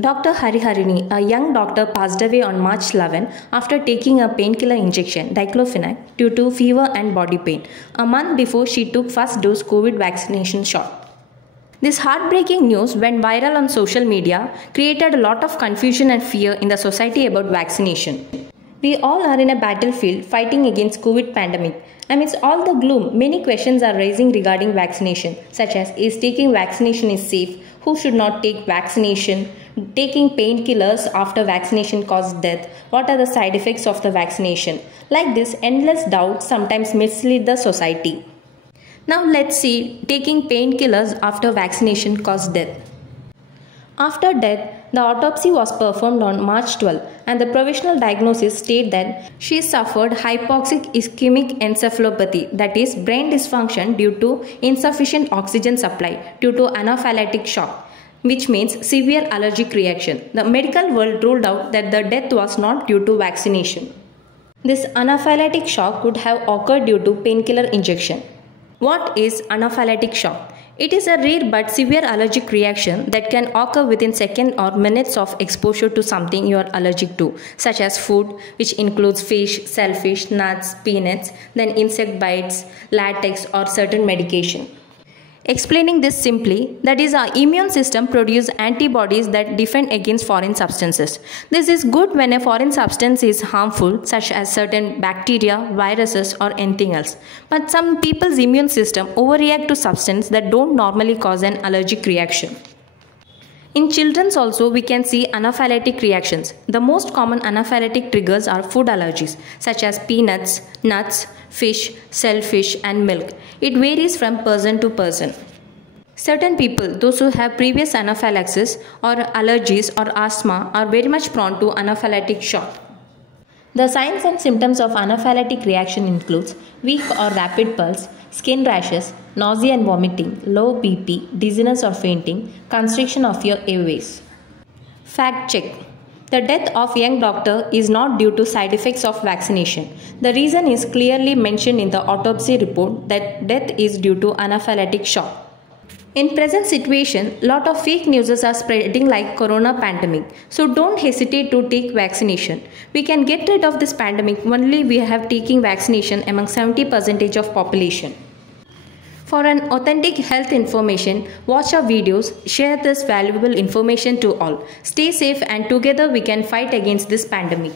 Dr. Hariharini, a young doctor, passed away on March 11 after taking a painkiller injection, diclofenac, due to fever and body pain, a month before she took first dose COVID vaccination shot. This heartbreaking news went viral on social media, created a lot of confusion and fear in the society about vaccination. We all are in a battlefield fighting against COVID pandemic. Amidst all the gloom, many questions are rising regarding vaccination, such as is taking vaccination is safe, who should not take vaccination, taking painkillers after vaccination causes death, what are the side effects of the vaccination. Like this, endless doubts sometimes mislead the society. Now let's see, taking painkillers after vaccination causes death. After death, the autopsy was performed on March 12 and the provisional diagnosis stated that she suffered hypoxic ischemic encephalopathy, that is brain dysfunction due to insufficient oxygen supply due to anaphylactic shock, which means severe allergic reaction. The medical world ruled out that the death was not due to vaccination. This anaphylactic shock could have occurred due to painkiller injection. What is anaphylactic shock? It is a rare but severe allergic reaction that can occur within seconds or minutes of exposure to something you are allergic to, such as food, which includes fish, shellfish, nuts, peanuts, then insect bites, latex, or certain medication. Explaining this simply, that is, our immune system produces antibodies that defend against foreign substances. This is good when a foreign substance is harmful, such as certain bacteria, viruses, or anything else. But some people's immune system overreact to substances that don't normally cause an allergic reaction. In children also, we can see anaphylactic reactions. The most common anaphylactic triggers are food allergies, such as peanuts, nuts, fish, shellfish, and milk. It varies from person to person. Certain people, those who have previous anaphylaxis or allergies or asthma, are very much prone to anaphylactic shock. The signs and symptoms of anaphylactic reaction includes weak or rapid pulse, skin rashes, nausea and vomiting, low BP, dizziness or fainting, constriction of your airways. Fact check. The death of young doctor is not due to side effects of vaccination. The reason is clearly mentioned in the autopsy report that death is due to anaphylactic shock. In present situation, lot of fake news are spreading like corona pandemic. So don't hesitate to take vaccination. We can get rid of this pandemic only we have taken vaccination among 70% of population. For an authentic health information, watch our videos, share this valuable information to all. Stay safe and together we can fight against this pandemic.